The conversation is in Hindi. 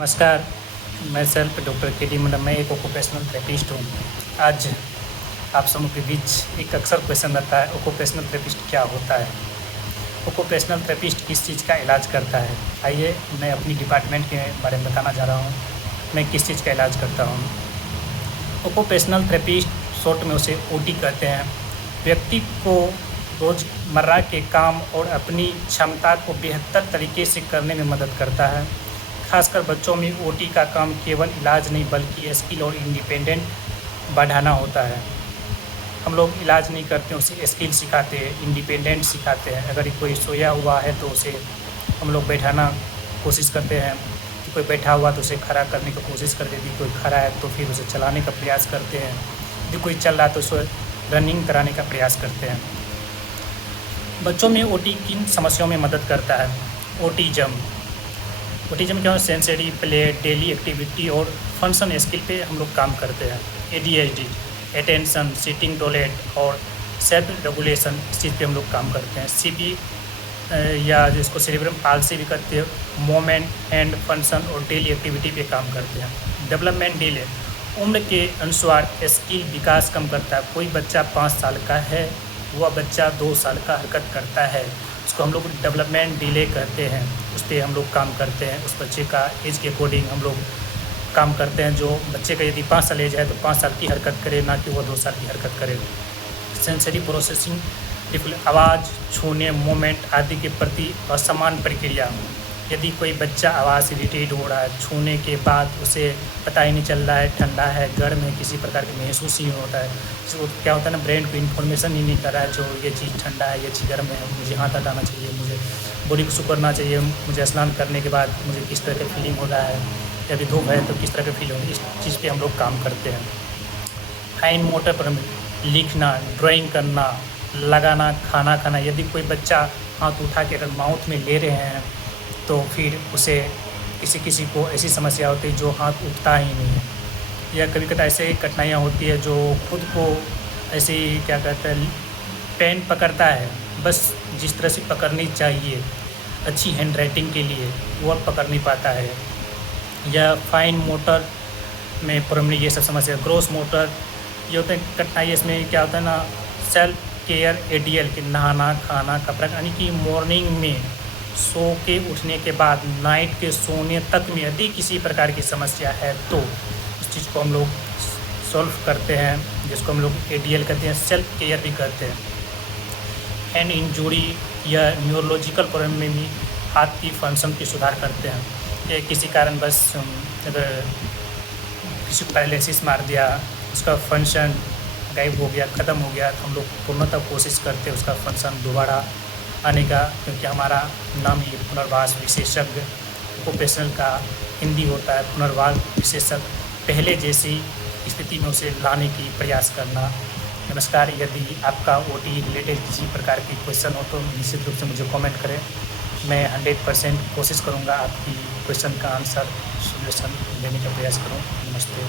नमस्कार, मैं सेल्फ डॉक्टर के डी मंडल। मैं एक ऑक्यूपेशनल थेरेपिस्ट हूँ। आज आप सबों के बीच एक अक्सर क्वेश्चन रहता है, ऑक्यूपेशनल थेरेपिस्ट क्या होता है? ऑक्यूपेशनल थेरेपिस्ट किस चीज़ का इलाज करता है? आइए मैं अपनी डिपार्टमेंट के बारे में बताना जा रहा हूँ, मैं किस चीज़ का इलाज करता हूँ। ऑक्यूपेशनल थेरेपिस्ट शॉर्ट में उसे ओटी कहते हैं। व्यक्ति को रोज़मर्रा के काम और अपनी क्षमता को बेहतर तरीके से करने में मदद करता है। खासकर बच्चों में ओटी का काम केवल इलाज नहीं बल्कि स्किल और इंडिपेंडेंट बढ़ाना होता है। हम लोग इलाज नहीं करते, उसे स्किल सिखाते हैं, इंडिपेंडेंट सिखाते हैं। अगर कोई सोया हुआ है तो उसे हम लोग बैठाना कोशिश करते हैं, कि कोई बैठा हुआ तो उसे खड़ा करने की कोशिश करते हैं। यदि कोई खड़ा है तो फिर उसे चलाने का प्रयास करते हैं। यदि कोई चल रहा है तो उसे रनिंग कराने का प्रयास करते हैं। बच्चों में ओटी किन समस्याओं में मदद करता है? ओटिज्म क्या है? सेंसरी, प्ले, डेली एक्टिविटी और फंक्शन स्किल पे हम लोग काम करते हैं। ADHD, अटेंशन, सिटिंग, टॉयलेट और सेल्फ रेगुलेशन, इस चीज़ पे हम लोग काम करते हैं। CP या जिसको सेरेब्रम पाल्सी भी कहते हैं, मोमेंट, हैंड फंक्शन और डेली एक्टिविटी पे काम करते हैं। डेवलपमेंट डिले, उम्र के अनुसार स्किल विकास कम करता है। कोई बच्चा 5 साल का है, वह बच्चा 2 साल का हरकत करता है, उसको हम लोग डेवलपमेंट डिले कहते हैं। उस पर हम लोग काम करते हैं। उस बच्चे का एज के अकॉर्डिंग हम लोग काम करते हैं। जो बच्चे का यदि 5 साल एज है तो 5 साल की हरकत करे, ना कि वो 2 साल की हरकत करे। सेंसरी प्रोसेसिंग, आवाज़, छूने, मूवमेंट आदि के प्रति असमान प्रक्रिया। यदि कोई बच्चा आवाज़ से इरिटेट हो रहा है, छूने के बाद उसे पता ही नहीं चल रहा है ठंडा है गर्म है, किसी प्रकार के महसूस ही होता है। तो क्या होता है ना, ब्रेन को इन्फॉर्मेशन ही नहीं कर रहा है जो ये चीज़ ठंडा है, ये चीज़ गर्म है, मुझे हाथ हटाना चाहिए, मुझे बॉडी को सुकड़ना चाहिए, मुझे स्नान करने के बाद मुझे किस तरह का फीलिंग हो रहा है, यदि धूप है तो किस तरह का फील हो रहा है। इस चीज़ पर हम लोग काम करते हैं। फाइन मोटर पर लिखना, ड्राइंग करना, लगाना, खाना खाना। यदि कोई बच्चा हाथ उठा के अगर माउथ में ले रहे हैं तो फिर उसे किसी को ऐसी समस्या होती है जो हाथ उठता ही नहीं है, या कभी कभी ऐसे कठिनाइयाँ होती है जो खुद को ऐसे ही क्या कहते हैं पेन पकड़ता है, बस जिस तरह से पकड़नी चाहिए अच्छी हैंड राइटिंग के लिए वो पकड़ नहीं पाता है। या फाइन मोटर में प्रॉब्लम, ये सब समस्या। ग्रोस मोटर ये होता है कठिनाई, इसमें क्या होता है ना, सेल्फ केयर ADL के नहाना, खाना, कपड़ा, यानी कि मॉर्निंग में सो के उठने के बाद नाइट के सोने तक में यदि किसी प्रकार की समस्या है तो उस चीज़ को हम लोग सॉल्व करते हैं, जिसको हम लोग ADL कहते हैं, सेल्फ केयर भी कहते हैं। हैंड इंजरी या न्यूरोलॉजिकल प्रॉब्लम में भी हाथ की फंक्शन की सुधार करते हैं। ये किसी कारण बस अगर किसी को पैरालिसिस मार दिया, उसका फंक्शन गायब हो गया, ख़त्म हो गया, तो हम लोग पूर्णतः कोशिश करते हैं उसका फंक्शन दोबारा आने का, क्योंकि हमारा नाम ही पुनर्वास विशेषज्ञ ऑक्यूपेशनल का हिंदी होता है पुनर्वास विशेषज्ञ। पहले जैसी स्थिति में उसे लाने की प्रयास करना। नमस्कार, यदि आपका OT रिलेटेड किसी प्रकार की क्वेश्चन हो तो निश्चित रूप से मुझे कमेंट करें। मैं 100% कोशिश करूँगा आपकी क्वेश्चन का आंसर सॉल्यूशन देने का प्रयास करूँ। नमस्ते।